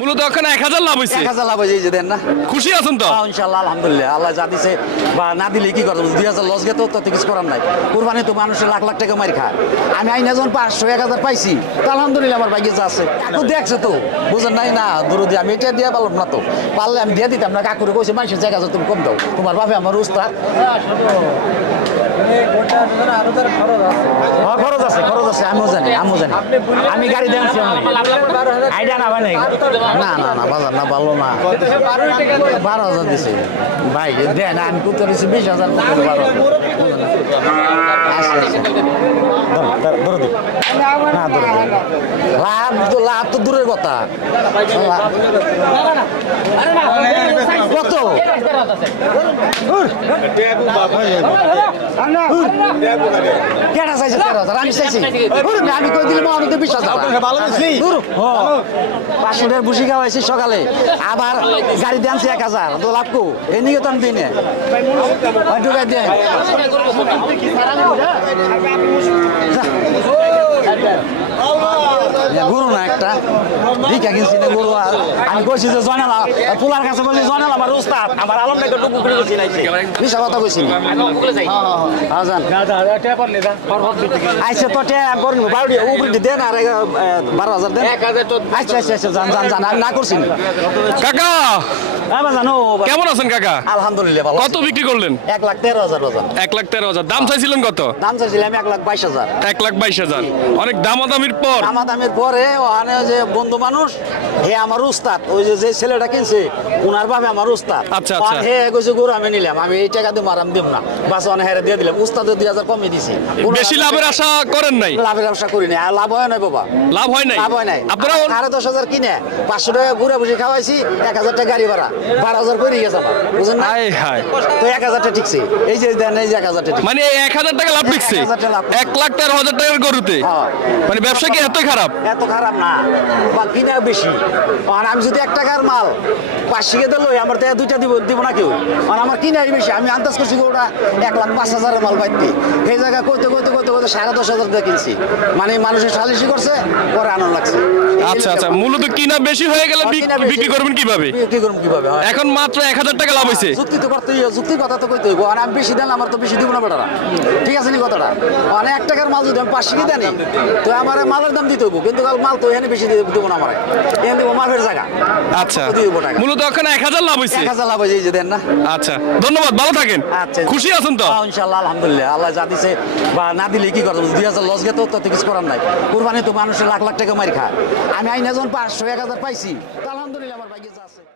মূলত ওখানে এক হাজার লাভ হয়েছে এক হাজার লাভ হয়েছে যে দেন না। খুশি আছেন তো? হ্যাঁ, ইনশাল্লাহ আলহামদুলিল্লাহ। আল্লাহ যা দিছে বা না দিলে কি করব? দুই হাজার লস গেত তাতে কিছু করার নাই। কোরবানি তো মানুষের লাখ লাখ টাকা মারি খায়। আমি আইনা যখন পাঁচশো এক হাজার পাইছি তো আলহামদুলিল্লাহ আমার ভাগ্যে যা আছে। কাকু দেখছে তো? বুঝেন নাই না? দূর দিয়ে আমি এটা দিয়ে পারলাম না তো। পারলে আমি দিয়ে দিতাম না। কাকুরে কইছে মানুষের জায়গা তুমি কম দাও। তোমার বাপে আমার উস্তাদ। খরচ আছে খরচ আছে আমিও জানি আমিও জানি। আমি গাড়ি দেখছি আইডিয়া না ভাই না না না বাজার না ভালো না। বারো হাজার দিছে। ভাই দেন আমি কত দিছি বিশ হাজার বারো না। লাভ তো দূরের কথা কত। চাইছে? আমি কই ভুসি খাওয়াইছি সকালে আবার গাড়ি আনছি এক হাজার তো লাভ কো নিয়ে তো আমি দিই না ওই ঢুকাই যা। গরু না একটা ভিক্ষা কিনছি না গরু আর আমি কইছি যে জয়নাল পোলার কাছে বলছি জয়নাল আমার উস্তাদ আমার আলম নাকি টুকু করে গেছি নাইছে বিশা কথা কইছি হ্যাঁ যান আইসে তো টে করব বারো উপরে দেন আর বারো হাজার দেন। আচ্ছা আচ্ছা আচ্ছা যান যান যান আমি না করছি কাকা! জানো কেমন আছেন কাকা? আলহামদুলিল্লাহ ভালো কত বিক্রি করলেন? এক লাখ তেরো হাজার এক লাখ তেরো হাজার। দাম চাইছিলেন কত? দাম চাইছিলাম এক লাখ বাইশ হাজার। এক লাখ বাইশ হাজার। অনেক দামাদামির পর। দামা দামের পরে ওখানে যে বন্ধু মানুষ হে আমার উস্তাদ ওই যে ছেলেটা কিনছে উনার ভাবে আমার উস্তাদ। আচ্ছা, আচ্ছা। হে কইছে গরু আমি নিলাম আমি এই টাকা দিয়ে মারাম দিব না। বাস অনেক হেরে দিয়ে দিলাম। উস্তাদও দুই হাজার কমিয়ে দিছি। বেশি লাভের আশা করেন নাই? লাভের ব্যবসা করি না লাভ হয় নাই বাবা। লাভ হয় নাই? লাভ হয় নাই। আপনারা সাড়ে দশ হাজার কিনে পাঁচশো টাকা ঘুরে বসে খাওয়াইছি এক হাজার টাকা গাড়ি ভাড়া। বারো হাজার করে গেছে আমার বুঝলেন না? হায় হায়। তো এক হাজারটা ঠিকছে এই যে দেন এই যে এক হাজারটা ঠিক মানে এক হাজার টাকা লাভ দিচ্ছে এক টাকা লাখ তেরো হাজার টাকার গরুতে। মানে ব্যবসা কি এত খারাপ? এত খারাপ না। বা কিনা বেশি। আর আমি যদি এক টাকার মাল পাঁচশো লই আমার তো দুইটা দিব দিব না কেউ। আর আমার কিনাই বেশি আমি আন্দাজ করছি ওটা এক লাখ পাঁচ হাজারের মাল পাইতে। এই জায়গায় করতে করতে করতে করতে সাড়ে দশ হাজার দিয়ে কিনছি। মানে মানুষের সালিশি করছে পরে আনন্দ লাগছে। আচ্ছা আচ্ছা মূলত কিনা বেশি হয়ে গেলে বেশি। বিক্রি করবেন কীভাবে? বিক্রি করুন কীভাবে এখন মাত্র এক হাজার টাকা লাভ হয়েছে যুক্তি তো করতেই যুক্তির কথা তো কইতে হইব। আর আমি বেশি দিলাম আমার তো বেশি দিব না বেটারা। ঠিক আছে নি কথাটা? মানে এক টাকার মাল যদি আমি পাঁচশো দেনি তো আমার মালের দাম দিতে হইব। কিন্তু কাল মাল তো এখানে বেশি দেবো না আমার। এখানে জায়গা। আচ্ছা। দিয়ে দেবো টাকা। মূলত ওখানে এক হাজার লাভ হয়েছে। এক হাজার লাভ হয়েছে যে দেন না। আচ্ছা ধন্যবাদ ভালো থাকেন। আচ্ছা খুশি আছেন তো? হ্যাঁ, ইনশাল্লাহ আলহামদুলিল্লাহ। আল্লাহ যা দিছে বা না দিলে কি করব দুই হাজার লস গেত তাতে কিছু করার নাই। কোরবানি তো মানুষের লাখ লাখ টাকা মারি খায়। আমি আইন যখন পাঁচশো এক হাজার পাইছি। আলহামদুলিল্লাহ আমার ভাগ্যে আছে।